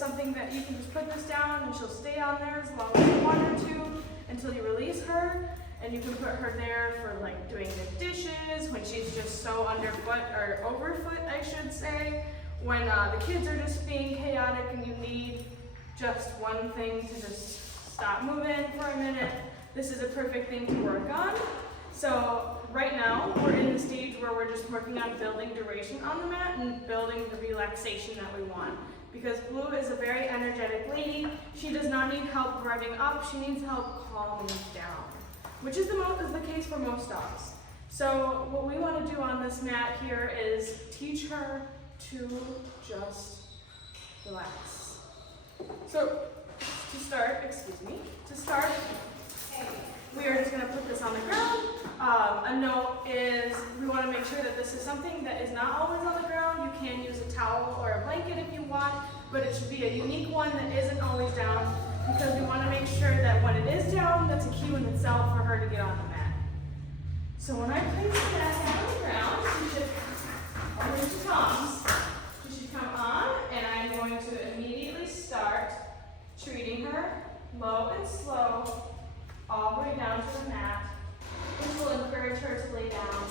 something that you can just put this down and she'll stay on there as long as you want her to until you release her. And you can put her there for like doing the dishes, when she's just so underfoot, or overfoot I should say, when the kids are just being chaotic and you need just one thing to just stop moving for a minute. This is a perfect thing to work on. So right now we're in the stage where we're just working on building duration on the mat and building the relaxation that we want. Because Blue is a very energetic lady. She does not need help revving up, she needs help calming down, which is the case for most dogs. So what we want to do on this mat here is teach her to just relax. So to start, we are just going to put this on the ground. A note is we want to make sure that this is something that is not always on the ground. You can use a towel or a blanket if you want, but it should be a unique one that isn't always down, because we want to make sure that when it is down, that's a cue in itself for her to get on the mat. So when I place the mat down on the ground, she should come on, and I'm going to immediately start treating her low and slow all the way down to the mat, which will encourage her to lay down.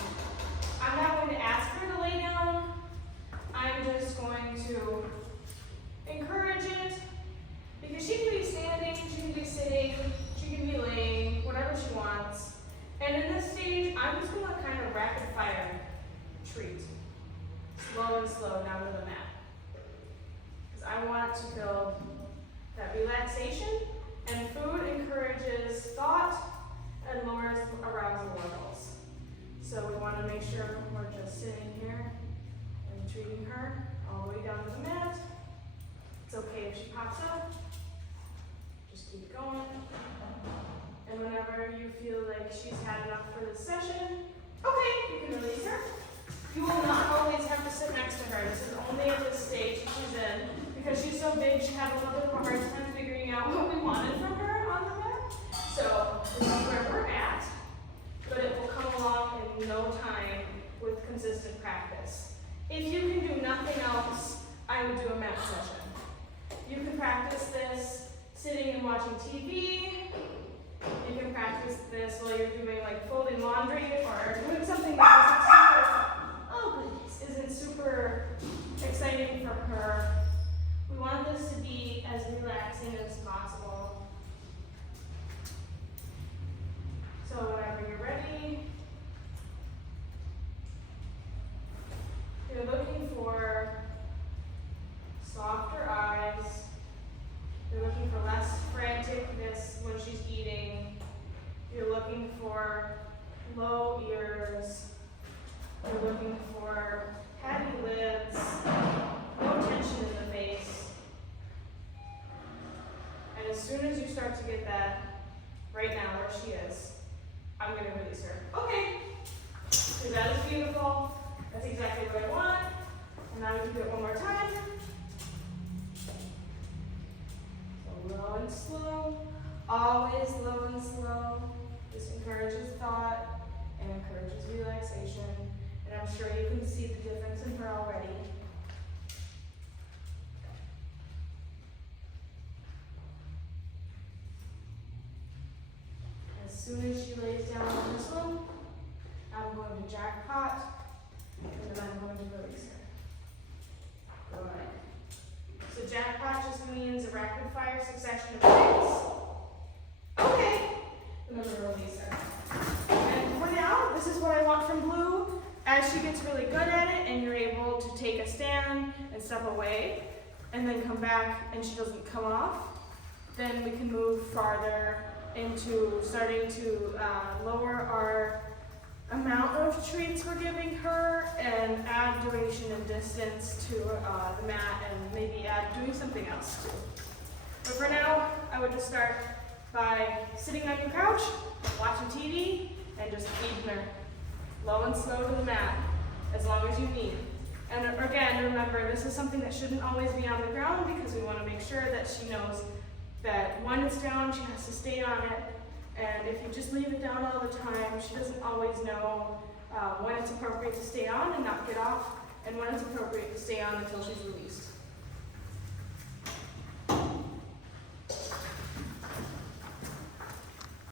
I'm not going to ask her to lay down. I'm just going to encourage it, because she can be standing, she can be sitting, she can be laying, whatever she wants. And in this stage, I'm just going to kind of rapid fire treat, slow and slow down to the mat. Because I want to build that relaxation, and food encourages thought and lowers arousal levels. So we want to make sure we're just sitting here and treating her all the way down to the mat. It's okay if she pops up, just keep going. And whenever you feel like she's had enough for this session, okay, you can release her. You will not always have to sit next to her. This is only at this stage she's in. Because she's so big, she had a little bit of a hard time figuring out what we wanted from her on the mat. So this is where we're at, but it will come along in no time with consistent practice. If you can do nothing else, I would do a mat session. You can practice this sitting and watching TV. You can practice this while you're doing like folding laundry or doing something that isn't super exciting for her. We want this to be as relaxing as possible. So whenever you're ready, you're looking for softer eyes. You're looking for less franticness when she's eating. You're looking for low ears. You're looking for heavy lids, no tension in the face. And as soon as you start to get that, right now where she is, I'm going to release her. Okay, so that is beautiful. That's exactly what I want. And now we can do it one more time. So low and slow, always low and slow. This encourages thought and encourages relaxation. And I'm sure you can see the difference in her already. As soon as she lays down on this one, I'm going to jackpot, and then I'm going to release her. Good. So jackpot just means a rapid fire succession of things. Okay, and I'm going to release her. And for now, this is what I want from Blue. As she gets really good at it and you're able to take a stand and step away and then come back and she doesn't come off, then we can move farther into starting to lower our amount of treats we're giving her and add duration and distance to the mat and maybe add doing something else too. But for now, I would just start by sitting on your couch, watching TV, and just feeding her. Low and slow to the mat, as long as you need. And again, remember, this is something that shouldn't always be on the ground because we want to make sure that she knows that when it's down, she has to stay on it. And if you just leave it down all the time, she doesn't always know when it's appropriate to stay on and not get off, and when it's appropriate to stay on until she's released.